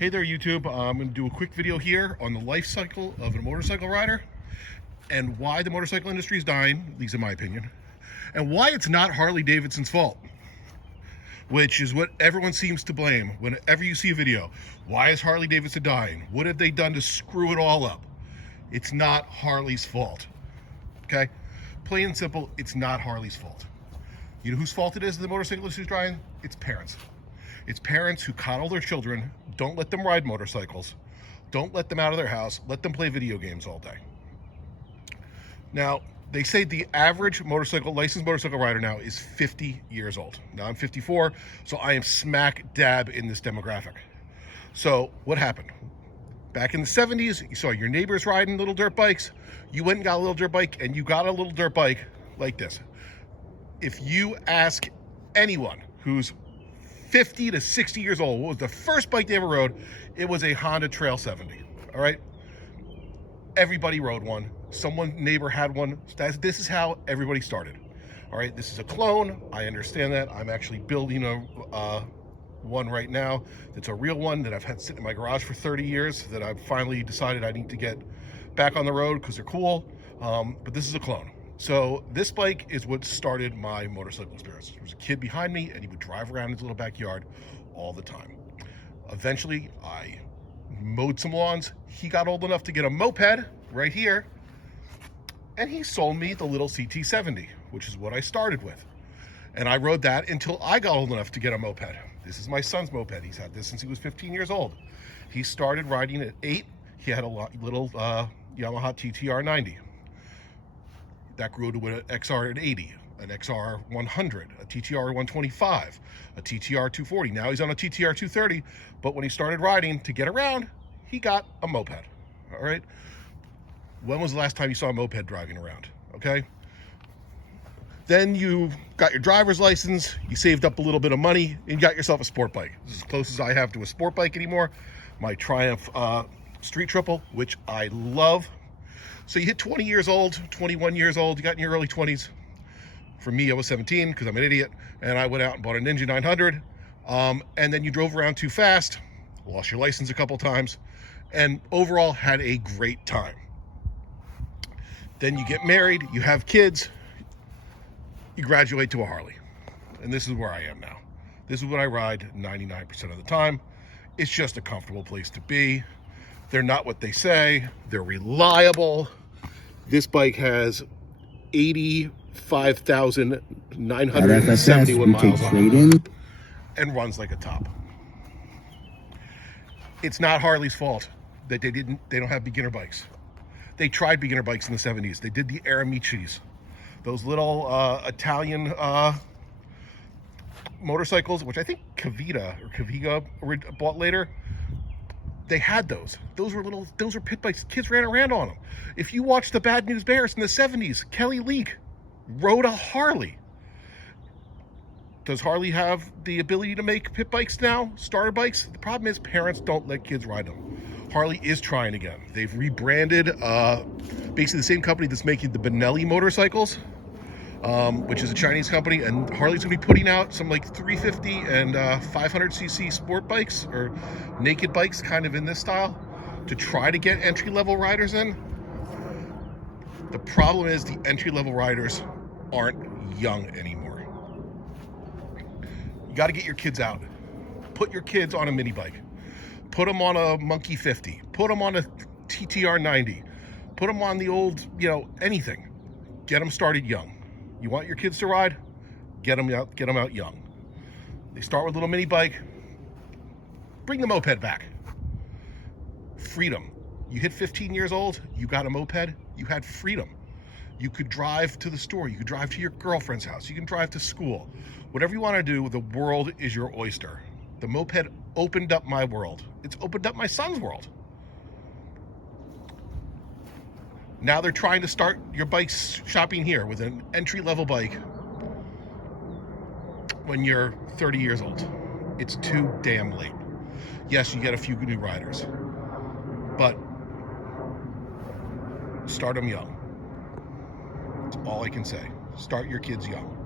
Hey there, YouTube. I'm going to do a quick video here on the life cycle of a motorcycle rider and why the motorcycle industry is dying, at least in my opinion, and why it's not Harley Davidson's fault, which is what everyone seems to blame whenever you see a video. Why is Harley Davidson dying? What have they done to screw it all up? It's not Harley's fault, okay? Plain and simple, it's not Harley's fault. You know whose fault it is the motorcycle industry is dying? It's parents. It's parents who coddle their children, don't let them ride motorcycles, don't let them out of their house, let them play video games all day. Now, they say the average licensed motorcycle rider now is 50 years old. Now I'm 54, so I am smack dab in this demographic. So what happened? Back in the 70s, you saw your neighbors riding little dirt bikes. You went and got a little dirt bike, and you got a little dirt bike like this. If you ask anyone who's 50 to 60 years old, what was the first bike they ever rode? It was a Honda Trail 70, all right? Everybody rode one. Someone's neighbor had one. This is how everybody started, all right? This is a clone. I understand that. I'm actually building one right now. That's a real one that I've had sitting in my garage for 30 years that I've finally decided I need to get back on the road because they're cool, but this is a clone. So this bike is what started my motorcycle experience. There was a kid behind me and he would drive around his little backyard all the time. Eventually, I mowed some lawns. He got old enough to get a moped right here, and he sold me the little CT70, which is what I started with. And I rode that until I got old enough to get a moped. This is my son's moped. He's had this since he was 15 years old. He started riding at 8. He had a little Yamaha TTR 90. That grew to an XR at 80, an XR 100, a TTR 125, a TTR 240. Now he's on a TTR 230, but when he started riding to get around, he got a moped, all right? When was the last time you saw a moped driving around, okay? Then you got your driver's license, you saved up a little bit of money, and you got yourself a sport bike. This is as close as I have to a sport bike anymore. My Triumph Street Triple, which I love. So you hit 20 years old, 21 years old, you got in your early 20s. For me, I was 17 because I'm an idiot, and I went out and bought a Ninja 900, and then you drove around too fast, lost your license a couple times, and overall had a great time. Then you get married, you have kids, you graduate to a Harley. And this is where I am now. This is what I ride 99% of the time. It's just a comfortable place to be. They're not what they say. They're reliable. This bike has 85,971 miles on it and runs like a top. It's not Harley's fault that they don't have beginner bikes. They tried beginner bikes in the 70s. They did the Aramicis, those little Italian motorcycles, which I think Caviga bought later. They had those. Those were pit bikes. Kids ran around on them. If you watch the Bad News Bears in the 70s, Kelly Leak rode a Harley. Does Harley have the ability to make pit bikes now, starter bikes? The problem is parents don't let kids ride them. Harley is trying again. They've rebranded basically the same company that's making the Benelli motorcycles, which is a Chinese company, and Harley's gonna be putting out some like 350 and 500cc sport bikes or naked bikes kind of in this style to try to get entry-level riders in. The problem is the entry-level riders aren't young anymore. You gotta get your kids out. Put your kids on a mini bike. Put them on a Monkey 50. Put them on a TTR 90. Put them on the old, anything. Get them started young. You want your kids to ride? Get them out young. They start with a little mini bike. Bring the moped back. Freedom. You hit 15 years old, you got a moped, you had freedom. You could drive to the store, you could drive to your girlfriend's house, you can drive to school. Whatever you want to do, the world is your oyster. The moped opened up my world. It's opened up my son's world. Now they're trying to start your bike shopping here with an entry-level bike when you're 30 years old. It's too damn late. Yes, you get a few new riders, but start them young. That's all I can say. Start your kids young.